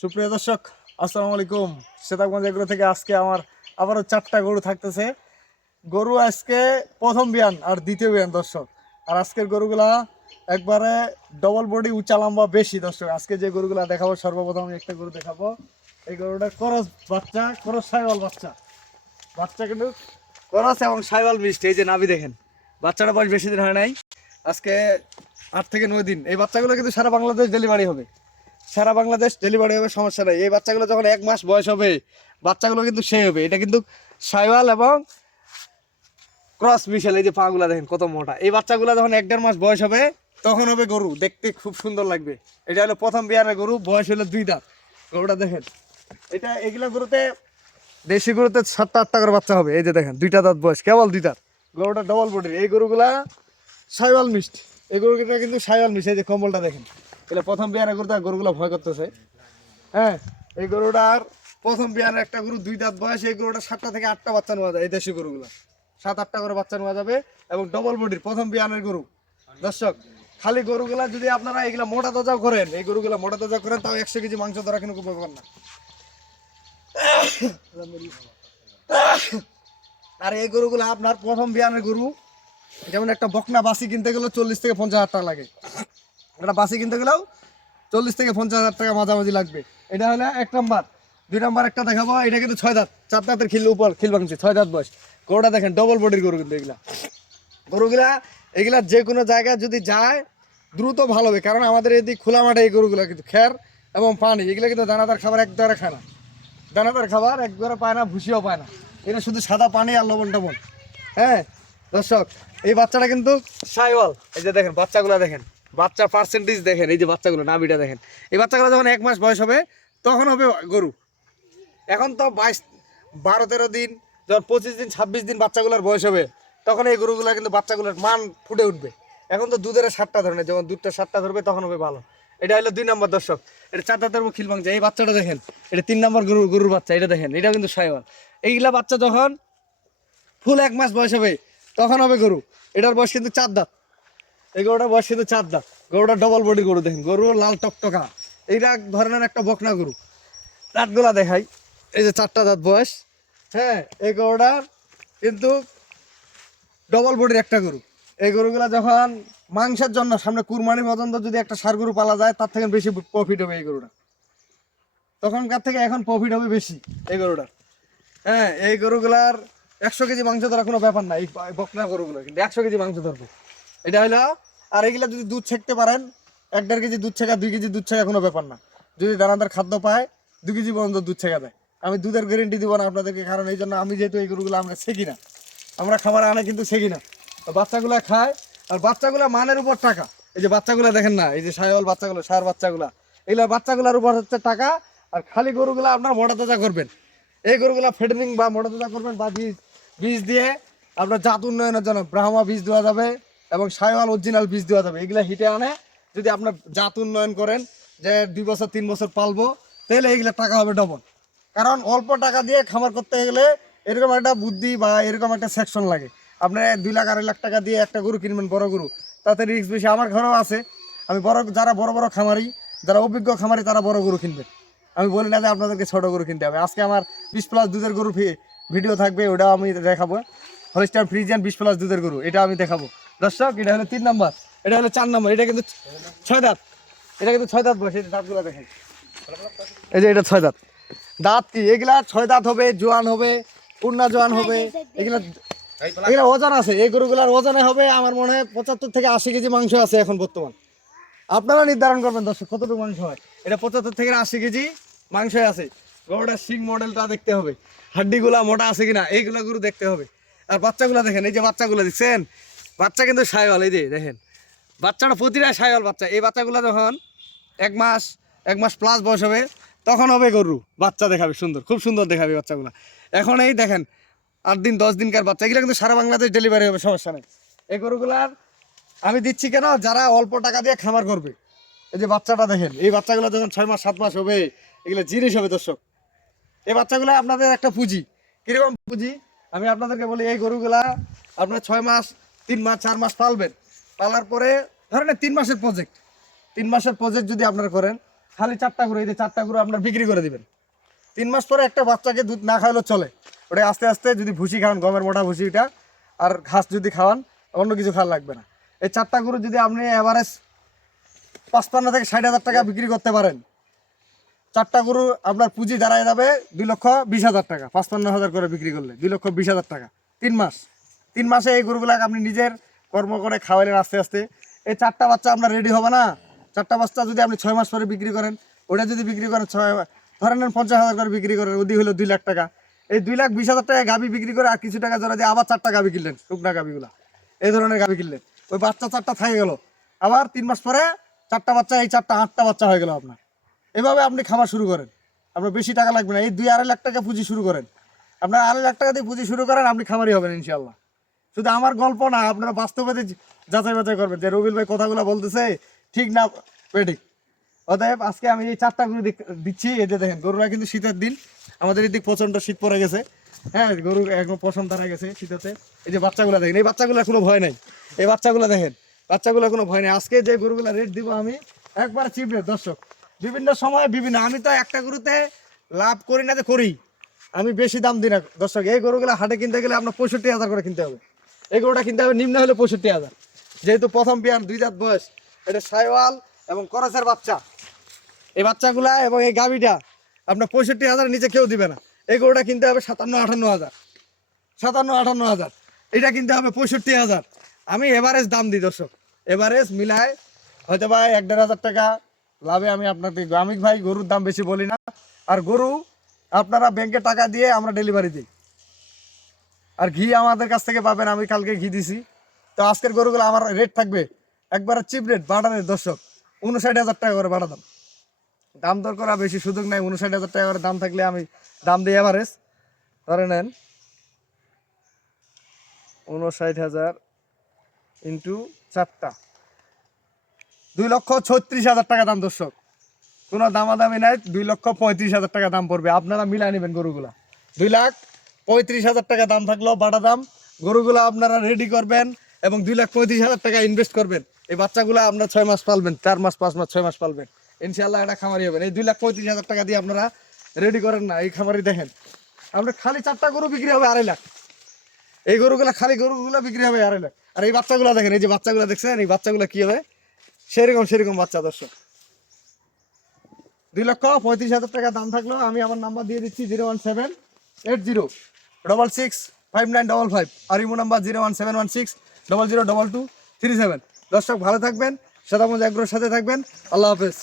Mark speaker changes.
Speaker 1: সুপ্রিয় দর্শক, আসসালামু আলাইকুম। সেতাবগঞ্জ এগুলো থেকে আজকে আমার আবারও চারটা গরু থাকতেছে। গরু আজকে প্রথম বিয়ান আর দ্বিতীয় বিয়ান দর্শক। আর আজকের গরুগুলা একবারে ডবল বডি উঁচা লম্বা, বেশি দর্শক। আজকে যে গরুগুলা দেখাবো, সর্বপ্রথম আমি একটা গরু দেখাবো। এই গরুটা করস বাচ্চা, করস সাইওয়াল বাচ্চা। বাচ্চা কিন্তু করস এবং সাইওয়াল মিষ্টি। এই যে নাভি দেখেন, বাচ্চাটা বয়স বেশি দিন হয় নাই। আজকে আট থেকে নয় দিন। এই বাচ্চাগুলো কিন্তু সারা বাংলাদেশ ডেলিভারি হবে। সারা বাংলাদেশ ডেলিভারি হবে, সমস্যা নেই। এই বাচ্চাগুলো যখন এক মাস বয়স হবে, বাচ্চাগুলো কিন্তু সেই হবে। এটা কিন্তু সাইওয়াল এবং ক্রস মিশাল, এই যে পাগুলা দেখেন কত মোটা। এই বাচ্চাগুলো যখন এক দেড় মাস বয়স হবে, তখন হবে গরু। দেখতে খুব সুন্দর লাগবে। এটা হলো প্রথম বিয়ারের গরু, বয়স হলো দুই দাঁত। গরুটা দেখেন। এটা এগুলা গরুতে, দেশি গরুতে সাতটা আটটা করে বাচ্চা হবে। এই যে দেখেন, দুইটা দাঁত বয়স, কেবল দুই দাঁত। গরুটা ডবল বডির এই গরুগুলা সাইওয়াল মিষ্ট। এই গরুটা কিন্তু সাইওয়াল মিষ্ট। এই যে কম্বলটা দেখেন। এটা প্রথম বিয়ারের গরুটা গরুগুলো ভয় করতেছে। হ্যাঁ এই গরুটার প্রথম বিয়ারের একটা গরু দুই দাঁত বয়স, এই গরুটা সাতটা থেকে আটটা বাচ্চা নেওয়া যায়, এই দেশি গরুগুলো। সাত, আটটা করে বাচ্চা নেওয়া যাবে এবং ডবল বডির প্রথম বিয়ানের গরু। দর্শক, খালি গরুগুলা যদি আপনারা এগুলা মোটা তাজা করেন, এই গরুগুলা মোটা তাজা করেন, তাও একশো কেজি মাংস ধরা কিন্তু কোনো ব্যাপার না। আর এই গরুগুলো আপনার প্রথম বিয়ানের গরু, যেমন একটা বকনা বাসি কিনতে গেলে চল্লিশ থেকে পঞ্চাশ হাজার টাকা লাগে। একটা বাসি কিনতে গেলেও চল্লিশ থেকে পঞ্চাশ হাজার টাকা মাঝামাঝি লাগবে। এটা হলো এক নম্বর। দুই নম্বর একটা দেখাবো, এটা কিন্তু ছয় দাঁত, চার দাঁতের খিল উপর খিল ভাঙছে, ছয় দাঁত বয়স। গরুটা দেখেন ডবল বডির গরু কিন্তু এগুলা। গরুগুলা, এগুলা যে কোনো জায়গায় যদি যায়, দ্রুত ভালো হবে, কারণ আমাদের এদিক খোলা মাঠে এই গরুগুলো কিন্তু খের এবং পানি, এগুলো কিন্তু দানাদার খাবার একবারে খায় না। দানাদার খাবার একবারে পায় না ভুসিও পায় না। এটা শুধু সাদা পানি আর লবণ টবণ। হ্যাঁ দর্শক, এই বাচ্চাটা কিন্তু সাইওয়াল। এই যে দেখেন, বাচ্চাগুলো দেখেন। বাচ্চা পার্সেন্টেজ দেখেন, এই যে বাচ্চাগুলো, নাভিটা দেখেন। এই বাচ্চাগুলো যখন এক মাস বয়স হবে, তখন হবে গরু। এখন তো বাইশ, বারো, তেরো দিন, যখন পঁচিশ দিন, ছাব্বিশ দিন বাচ্চাগুলোর বয়স হবে, তখন এই গরুগুলো কিন্তু বাচ্চাগুলোর মান ফুটে উঠবে। এখন তো দুধের সাতটা ধরনের যখন দুধটা সাতটা ধরবে, তখন হবে ভালো। এটা হলো দুই নম্বর দর্শক। এটা চার দাঁতের খিল ভাঙছে এই বাচ্চাটা দেখেন, এটা তিন নম্বর গরু, গরুর বাচ্চা, এটা দেখেন এটা কিন্তু সাইওয়াল। এইগুলা বাচ্চা যখন ফুল এক মাস বয়স হবে, তখন হবে গরু। এটার বয়স কিন্তু চার দাঁত। এই গরুটার বয়স কিন্তু চার দাঁত। গরুটা ডবল বডি গরু দেখেন। গরু লাল টকটকা। এইটা এক ধরনের একটা বকনা গরু। দাঁতগুলা দেখাই। এই যে চারটা দাঁত বয়স। হ্যাঁ এই গরুটার কিন্তু ডবল বডির একটা গরু। এই গরুগুলা যখন মাংসের জন্য, সামনে কুরবানি পর্যন্ত যদি একটা সার গরু পালা যায়, তার থেকে বেশি প্রফিট হবে এই গরুটা। তখনকার থেকে এখন প্রফিট হবে বেশি এই গরুটার। হ্যাঁ এই গরুগুলার একশো কেজি মাংস ধরা কোনো ব্যাপার না এই বকনা গরুগুলো কিন্তু একশো কেজি মাংস ধরবে। এটা হলো আর এগুলা যদি দুধ ছেঁকতে পারেন, এক দেড় কেজি দুধ ছেঁকা, দুই কেজি দুধ ছেঁকা কোনো ব্যাপার না। যদি দানাদার খাদ্য পায় দু কেজি পর্যন্ত দুধ ছেঁকা দেয়। আমি দুধের গ্যারেন্টি দিব না আপনাদেরকে, কারণ এই জন্য আমি যেহেতু এই গরুগুলো আমরা শেখি না। আমরা খাবার আনে কিন্তু শেখি না। তো বাচ্চাগুলা খায়, আর বাচ্চাগুলা মানের উপর টাকা। এই যে বাচ্চাগুলা দেখেন না, এই যে সায়ল বাচ্চাগুলো, সার বাচ্চাগুলা। এগুলা বাচ্চাগুলোর উপর হচ্ছে টাকা, আর খালি গরুগুলা আপনার মোটা তাজা করবেন। এই গরুগুলা ফেডনিং বা মোটা তাজা করবেন বা বীজ বীজ দিয়ে আপনার জাত উন্নয়নের জন্য ব্রাহ্মা বীজ দেওয়া যাবে। এবং সায়ওয়াল অরিজিনাল বীজ দেওয়া যাবে। এগুলা হিটে আনে, যদি আপনার জাত উন্নয়ন করেন, যে দুই বছর, তিন বছর পালবো, তাহলে এইগুলা টাকা হবে ডবল কারণ অল্প টাকা দিয়ে খামার করতে গেলে এরকম একটা বুদ্ধি বা এরকম একটা সেকশন লাগে। আপনার দুই লাখ, আড়াই লাখ টাকা দিয়ে একটা গরু কিনবেন, বড় গরু, তাতে রিস্ক বেশি। আমার ঘরেও আছে। আমি বড়, যারা বড় বড় খামারি, যারা অভিজ্ঞ খামারি, তারা বড় গরু কিনবে আমি বলি না যে আপনাদেরকে ছোট গরু কিনতে হবে। আজকে আমার বিশ প্লাস দুধের গরু ভিডিও থাকবে, ওটাও আমি দেখাবো। হলিস্টার ফ্রিজিয়ান বিশ প্লাস দুধের গরু, এটা আমি দেখাবো। দর্শক, এটা হলো তিন নম্বর। এটা হলো চার নম্বর। এটা কিন্তু ছয় দাঁত। এটা কিন্তু ছয় দাঁত বসে দাঁতগুলো দেখেন। এই যে এটা ছয় দাঁত। দাঁত কি? এগুলা ছয় দাঁত হবে, জোয়ান হবে, পূর্ণা জোয়ান হবে, এগুলা এগুলা ওজন আছে। এই গরুগুলার ওজনে হবে আমার মনে হয় পঁচাত্তর থেকে আশি কেজি মাংস আছে এখন বর্তমান। আপনারা নির্ধারণ করবেন দর্শক, কতটুকু মাংস হয়? এটা পঁচাত্তর থেকে আশি কেজি মাংস আছে। গরুটার শিং মডেলটা দেখতে হবে। হাড্ডিগুলা মোটা আছে কিনা, এইগুলা গরু দেখতে হবে। আর বাচ্চাগুলা দেখেন, এই যে বাচ্চাগুলো দেখছেন বাচ্চা কিন্তু সাইওয়াল, এই যে দেখেন। বাচ্চাটা প্রতিটা সাইওয়াল বাচ্চা। এই বাচ্চাগুলো যখন এক মাস এক মাস প্লাস বয়স হবে, তখন হবে গরু। বাচ্চা দেখাবে, সুন্দর, খুব সুন্দর দেখাবে বাচ্চাগুলো। এখন এই দেখেন, আট দিন, দশ দিনকার বাচ্চা। এগুলো কিন্তু সারা বাংলাদেশ ডেলিভারি হবে, সমস্যা নেই। এই গরুগুলার আমি দিচ্ছি কেন? যারা অল্প টাকা দিয়ে খামার করবে। এই যে বাচ্চাটা দেখেন, এই বাচ্চাগুলো যখন ছয় মাস, সাত মাস হবে, এগুলো জিনিস হবে দর্শক। এই বাচ্চাগুলো আপনাদের একটা পুঁজি। কীরকম পুঁজি? আমি আপনাদেরকে বলি, এই গরুগুলা আপনার ছয় মাস তিন মাস, চার মাস পালবেন। পালার পরে, ধরেন তিন মাসের প্রজেক্ট তিন মাসের প্রজেক্ট যদি আপনারা করেন, খালি চারটা গরু এই চারটা গরু আপনার বিক্রি করে দিবেন। তিন মাস পরে একটা বাচ্চাকে দুধ না খাওয়ালেও চলে। ওটা আস্তে আস্তে যদি ভুসি খাওয়ান গমের মোটা ভুসিটা, আর ঘাস যদি খাওয়ান, অন্য কিছু খাওয়া লাগবে না। এই চারটা গরু যদি আপনি এভারেজ পাঁচপান্ন থেকে ষাট হাজার টাকা বিক্রি করতে পারেন, চারটা গরু আপনার পুঁজি দাঁড়ায় যাবে দুই লক্ষ বিশ হাজার টাকা, পাঁচপান্ন হাজার করে বিক্রি করলে, দুই লক্ষ বিশ হাজার টাকা, তিন মাস। তিন মাসে এই গরুগুলাকে আপনি নিজের কর্ম করে খাওয়ালেন আস্তে আস্তে। এই চারটা বাচ্চা আপনার রেডি হবে না? চারটা বাচ্চা যদি আপনি ছয় মাস পরে বিক্রি করেন, ওটা যদি বিক্রি করেন ছয়, ধরেন নেন পঞ্চাশ হাজার করে বিক্রি করেন ওদি হলো দুই লাখ টাকা। এই দুই লাখ বিশ হাজার টাকা গাবি বিক্রি করে আর কিছু টাকা জোড়া দিয়ে আবার চারটা গাবি কিনলেন, শুকনা গাবিগুলা এই ধরনের গাবি কিনলেন। ওই বাচ্চা চারটা থেকে গেল। আবার তিন মাস পরে চারটা বাচ্চা, এই চারটা আটটা বাচ্চা হয়ে গেল আপনার। এভাবে আপনি খামার শুরু করেন। আপনার বেশি টাকা লাগবে না। এই দুই আড়াই লাখ টাকা পুঁজি শুরু করেন। আপনার আড়াই লাখ টাকা দিয়ে পুঁজি শুরু করেন, আপনি খামারই হবেন ইনশাল্লাহ শুধু আমার গল্প না, আপনারা বাস্তবে যাচাই বাছাই করবেন যে রবিল ভাই কথাগুলো বলতেছে, ঠিক না বেঠিক অতএব আজকে আমি এই চারটা গরু দিচ্ছি, এই যে দেখেন, গরুরা কিন্তু শীতের দিন, আমাদের এদিক প্রচণ্ড শীত পড়ে গেছে। হ্যাঁ গরু একদম পশম দাঁড়া গেছে শীতেতে। এই যে বাচ্চাগুলো দেখেন, এই বাচ্চাগুলো কোনো ভয় নাই। এই বাচ্চাগুলো দেখেন, বাচ্চাগুলো কোনো ভয় নেই। আজকে যে গরুগুলো রেট দিব আমি, একবার চিপ রেট দর্শক, বিভিন্ন সময় বিভিন্ন, আমি তো একটা গরুতে লাভ করি না যে করি। আমি বেশি দাম দিই না, দর্শক, এই গরুগুলো হাটে কিনতে গেলে আপনার পঁয়ষট্টি হাজার করে কিনতে হবে। এই গরুটা কিনতে হবে, নিম্ন হলে পঁয়ষট্টি হাজার। যেহেতু প্রথম বিয়ান দুই দাঁত বয়স, এটা সাইওয়াল এবং করসের বাচ্চা। এই বাচ্চাগুলা এবং এই গাভিটা আপনার পঁয়ষট্টি হাজার নিচে কেউ দিবে না। এই গরুটা কিনতে হবে সাতান্ন, আটান্ন হাজার। সাতান্ন, আটান্ন হাজার। এটা কিনতে হবে পঁয়ষট্টি হাজার। আমি এভারেজ দাম দিই, দর্শক। এভারেজ মিলায় হয়তো বা এক দেড় হাজার টাকা লাভে আমি আপনাকে আমি ভাই, গরুর দাম বেশি বলি না। আর গরু আপনারা ব্যাংকে টাকা দিয়ে আমরা ডেলিভারি দিই। আর ঘি আমাদের কাছ থেকে পাবেন, আমি কালকে ঘি দিছি। তো আজকের গরুগুলো আমার রেট থাকবে একবার চিপ রেট বাটানের দর্শক। উনষাট হাজার টাকা করে বাটা দাম দাম দর করা বেশি সুযোগ নাই, উনষাট হাজার টাকা করে দাম থাকলে আমি দাম দিই এভারেজ ধরে নেন, উনষাট হাজার ইন্টু চারটা। দুই লক্ষ ছত্রিশ হাজার টাকা দাম দর্শক। কোনো দামাদামি নাই, দুই লক্ষ পঁয়ত্রিশ হাজার টাকা দাম পড়বে। আপনারা মিলাই নেবেন গরুগুলা। দুই লাখ পঁয়ত্রিশ হাজার টাকা দাম থাকল বাটা দাম। গরুগুলা আপনারা রেডি করবেন এবং দুই লাখ পঁয়ত্রিশ হাজার টাকা ইনভেস্ট করবেন। এই বাচ্চাগুলো আপনারা ছয় মাস পালবেন, চার মাস, পাঁচ মাস, ছয় মাস পালবেন। ইনশাল্লাহ এটা খামারি হবেন। এই দুই লাখ পঁয়ত্রিশ হাজার টাকা দিয়ে আপনারা রেডি করেন না, এই খামারি দেখেন। আপনার খালি চারটা গরু বিক্রি হবে আড়াই লাখ। এই গরুগুলা খালি গরুগুলো বিক্রি হবে আড়াই লাখ। আর এই বাচ্চাগুলো দেখেন, এই যে বাচ্চাগুলো দেখছেন, এই বাচ্চাগুলো কী হবে? সেরকম সেরকম বাচ্চা, দর্শক। দুই লক্ষ পঁয়ত্রিশ হাজার টাকা দাম থাকল। আমি আমার নাম্বার দিয়ে দিচ্ছি zero one seven eight zero double six five nine double five আর imo number zero one seven one six double zero double two three seven দর্শক, ভালো থাকবেন সাদামজ আগ্রহের সাথে থাকবেন, আল্লাহ হাফেজ।